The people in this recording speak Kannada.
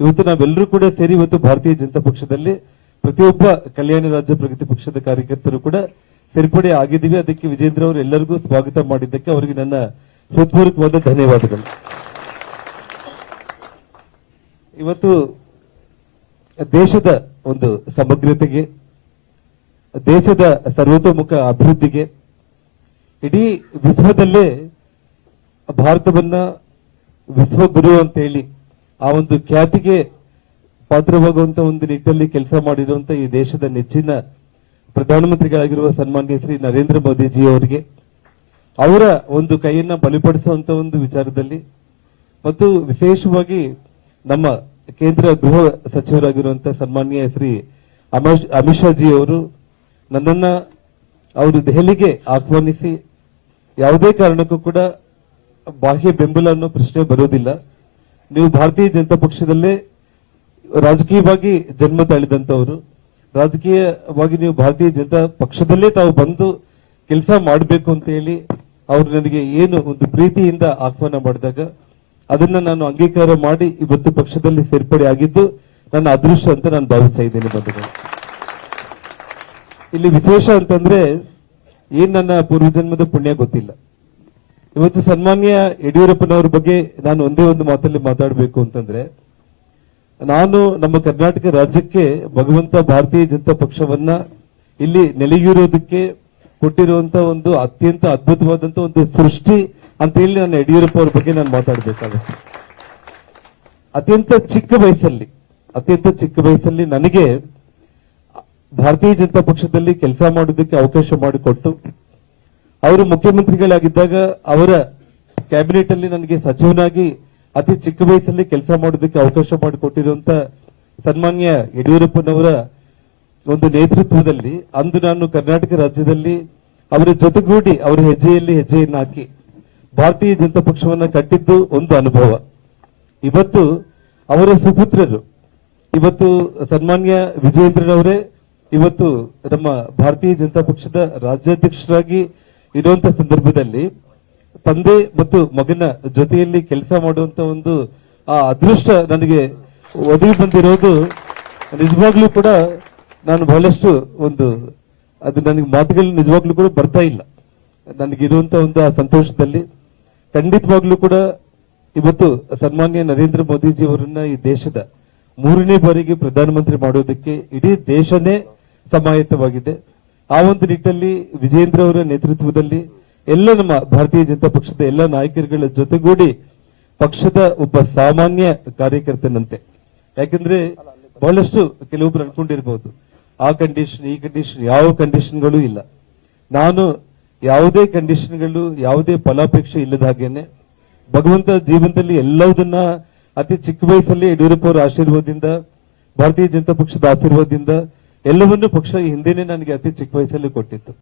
ಇವತ್ತು ನಾವೆಲ್ಲರೂ ಕೂಡ ಸೇರಿ ಇವತ್ತು ಭಾರತೀಯ ಜನತಾ ಪಕ್ಷದಲ್ಲಿ ಪ್ರತಿಯೊಬ್ಬ ಕಲ್ಯಾಣ ರಾಜ್ಯ ಪ್ರಗತಿ ಪಕ್ಷದ ಕಾರ್ಯಕರ್ತರು ಕೂಡ ಸೇರ್ಪಡೆ ಆಗಿದ್ದೀವಿ. ಅದಕ್ಕೆ ವಿಜೇಂದ್ರ ಅವರು ಎಲ್ಲರಿಗೂ ಸ್ವಾಗತ ಮಾಡಿದ್ದಕ್ಕೆ ಅವರಿಗೆ ನನ್ನ ಹೃತ್ಪೂರ್ವಕವಾದ ಧನ್ಯವಾದಗಳು. ಇವತ್ತು ದೇಶದ ಒಂದು ಸಮಗ್ರತೆಗೆ, ದೇಶದ ಸರ್ವತೋಮುಖ ಅಭಿವೃದ್ಧಿಗೆ, ಇಡೀ ವಿಶ್ವದಲ್ಲೇ ಭಾರತವನ್ನ ವಿಶ್ವಗುರು ಅಂತ ಹೇಳಿ ಆ ಒಂದು ಖ್ಯಾತಿಗೆ ಪಾತ್ರವಾಗುವಂತ ಒಂದು ನಿಟ್ಟಿನಲ್ಲಿ ಕೆಲಸ ಮಾಡಿರುವಂತ ಈ ದೇಶದ ನೆಚ್ಚಿನ ಪ್ರಧಾನಮಂತ್ರಿಗಳಾಗಿರುವ ಸನ್ಮಾನ್ಯ ಶ್ರೀ ನರೇಂದ್ರ ಮೋದಿಜಿ ಅವರಿಗೆ ಅವರ ಒಂದು ಕೈಯನ್ನ ಬಲಪಡಿಸುವಂತ ಒಂದು ವಿಚಾರದಲ್ಲಿ ಮತ್ತು ವಿಶೇಷವಾಗಿ ನಮ್ಮ ಕೇಂದ್ರ ಗೃಹ ಸಚಿವರಾಗಿರುವಂತಹ ಸನ್ಮಾನ್ಯ ಶ್ರೀ ಅಮಿತ್ ಶಾ ಜಿ ಅವರು ನನ್ನನ್ನ ಅವರು ದೆಹಲಿಗೆ ಆಹ್ವಾನಿಸಿ ಯಾವುದೇ ಕಾರಣಕ್ಕೂ ಕೂಡ ಬಾಹ್ಯ ಬೆಂಬಲ ಅನ್ನೋ ಪ್ರಶ್ನೆ ಬರೋದಿಲ್ಲ, ನೀವು ಭಾರತೀಯ ಜನತಾ ಪಕ್ಷದಲ್ಲೇ ರಾಜಕೀಯವಾಗಿ ಜನ್ಮ ತಾಳಿದಂತವರು, ರಾಜಕೀಯವಾಗಿ ನೀವು ಭಾರತೀಯ ಜನತಾ ಪಕ್ಷದಲ್ಲೇ ತಾವು ಬಂದು ಕೆಲಸ ಮಾಡಬೇಕು ಅಂತ ಹೇಳಿ ಅವರು ನನಗೆ ಏನು ಒಂದು ಪ್ರೀತಿಯಿಂದ ಆಹ್ವಾನ ಮಾಡಿದಾಗ ಅದನ್ನ ನಾನು ಅಂಗೀಕಾರ ಮಾಡಿ ಇವತ್ತು ಪಕ್ಷದಲ್ಲಿ ಸೇರ್ಪಡೆ ಆಗಿದ್ದು ನನ್ನ ಅದೃಷ್ಟ ಅಂತ ನಾನು ಭಾವಿಸ್ತಾ ಇದ್ದೇನೆ. ಬಂಧುಗಳು, ಇಲ್ಲಿ ವಿಶೇಷ ಅಂತಂದ್ರೆ ಏನ್ ನನ್ನ ಪೂರ್ವಜನ್ಮದ ಪುಣ್ಯ ಗೊತ್ತಿಲ್ಲ. ಇವತ್ತು ಸನ್ಮಾನ್ಯ ಯಡಿಯೂರಪ್ಪನವ್ರ ಬಗ್ಗೆ ನಾನು ಒಂದೇ ಒಂದು ಮಾತಲ್ಲಿ ಮಾತಾಡಬೇಕು ಅಂತಂದ್ರೆ, ನಾನು ನಮ್ಮ ಕರ್ನಾಟಕ ರಾಜ್ಯಕ್ಕೆ ಭಗವಂತ ಭಾರತೀಯ ಜನತಾ ಪಕ್ಷವನ್ನ ಇಲ್ಲಿ ನೆಲೆಯೂರೋದಕ್ಕೆ ಕೊಟ್ಟಿರುವಂತ ಒಂದು ಅತ್ಯಂತ ಅದ್ಭುತವಾದಂತ ಒಂದು ಸೃಷ್ಟಿ ಅಂತ ಹೇಳಿ ನಾನು ಯಡಿಯೂರಪ್ಪ ಅವ್ರ ಬಗ್ಗೆ ನಾನು ಮಾತಾಡಬೇಕಾಗುತ್ತೆ. ಅತ್ಯಂತ ಚಿಕ್ಕ ವಯಸ್ಸಲ್ಲಿ ನನಗೆ ಭಾರತೀಯ ಜನತಾ ಪಕ್ಷದಲ್ಲಿ ಕೆಲಸ ಮಾಡೋದಕ್ಕೆ ಅವಕಾಶ ಮಾಡಿಕೊಟ್ಟು ಅವರು ಮುಖ್ಯಮಂತ್ರಿಗಳಾಗಿದ್ದಾಗ ಅವರ ಕ್ಯಾಬಿನೆಟ್ ಅಲ್ಲಿ ನನಗೆ ಸಚಿವನಾಗಿ ಅತಿ ಚಿಕ್ಕ ವಯಸ್ಸಲ್ಲಿ ಕೆಲಸ ಮಾಡೋದಕ್ಕೆ ಅವಕಾಶ ಮಾಡಿಕೊಟ್ಟಿರುವಂತ ಸನ್ಮಾನ್ಯ ಯಡಿಯೂರಪ್ಪನವರ ಒಂದು ನೇತೃತ್ವದಲ್ಲಿ ಅಂದು ನಾನು ಕರ್ನಾಟಕ ರಾಜ್ಯದಲ್ಲಿ ಅವರ ಜೊತೆಗೂಡಿ ಅವರ ಹೆಜ್ಜೆಯಲ್ಲಿ ಹೆಜ್ಜೆಯನ್ನು ಹಾಕಿ ಭಾರತೀಯ ಜನತಾ ಪಕ್ಷವನ್ನ ಕಟ್ಟಿದ್ದು ಒಂದು ಅನುಭವ. ಇವತ್ತು ಅವರ ಸುಪುತ್ರರು ಇವತ್ತು ಸನ್ಮಾನ್ಯ ವಿಜಯೇಂದ್ರನವರೇ ಇವತ್ತು ನಮ್ಮ ಭಾರತೀಯ ಜನತಾ ಪಕ್ಷದ ರಾಜ್ಯಾಧ್ಯಕ್ಷರಾಗಿ ಇರುವಂತ ಸಂದರ್ಭದಲ್ಲಿ ತಂದೆ ಮತ್ತು ಮಗನ ಜೊತೆಯಲ್ಲಿ ಕೆಲಸ ಮಾಡುವಂತ ಒಂದು ಆ ಅದೃಷ್ಟ ನನಗೆ ಒದಗಿ ಬಂದಿರೋದು ನಿಜವಾಗ್ಲೂ ಕೂಡ ನಾನು ಬಹಳಷ್ಟು ಒಂದು ಅದು ನನಗೆ ಮಾತುಗಳು ನಿಜವಾಗ್ಲೂ ಕೂಡ ಬರ್ತಾ ಇಲ್ಲ. ನನಗಿರುವಂತ ಒಂದು ಆ ಸಂತೋಷದಲ್ಲಿ ಖಂಡಿತವಾಗ್ಲೂ ಕೂಡ ಇವತ್ತು ಸನ್ಮಾನ್ಯ ನರೇಂದ್ರ ಮೋದಿಜಿ ಅವರನ್ನ ಈ ದೇಶದ 3ನೇ ಬಾರಿಗೆ ಪ್ರಧಾನಮಂತ್ರಿ ಮಾಡೋದಕ್ಕೆ ಇಡೀ ದೇಶನೇ ಸಮಾಯತ್ತವಾಗಿದೆ. ಆ ಒಂದು ನಿಟ್ಟಿನಲ್ಲಿ ವಿಜೇಂದ್ರ ಅವರ ನೇತೃತ್ವದಲ್ಲಿ ಎಲ್ಲ ನಮ್ಮ ಭಾರತೀಯ ಜನತಾ ಪಕ್ಷದ ಎಲ್ಲ ನಾಯಕರುಗಳ ಜೊತೆಗೂಡಿ ಪಕ್ಷದ ಒಬ್ಬ ಸಾಮಾನ್ಯ ಕಾರ್ಯಕರ್ತನಂತೆ, ಯಾಕಂದ್ರೆ ಬಹಳಷ್ಟು ಕೆಲವೊಬ್ರು ಅನ್ಕೊಂಡಿರ್ಬಹುದು ಆ ಕಂಡೀಷನ್ ಈ ಕಂಡೀಷನ್, ಯಾವ ಕಂಡೀಷನ್ಗಳು ಇಲ್ಲ. ನಾನು ಯಾವುದೇ ಕಂಡೀಷನ್ಗಳು ಯಾವುದೇ ಫಲಾಪೇಕ್ಷೆ ಇಲ್ಲದ ಹಾಗೇನೆ ಭಗವಂತ ಜೀವನದಲ್ಲಿ ಎಲ್ಲದನ್ನ ಅತಿ ಚಿಕ್ಕ ವಯಸ್ಸಲ್ಲಿ ಯಡಿಯೂರಪ್ಪ ಅವರ ಆಶೀರ್ವಾದದಿಂದ ಭಾರತೀಯ ಜನತಾ ಪಕ್ಷದ ಆಶೀರ್ವಾದದಿಂದ ಎಲ್ಲವನ್ನೂ ಪಕ್ಷ ಹಿಂದೆನೆ ನನಗೆ ಅತಿ ಚಿಕ್ಕ ವಯಸ್ಸಲ್ಲಿ ಕೊಟ್ಟಿತ್ತು.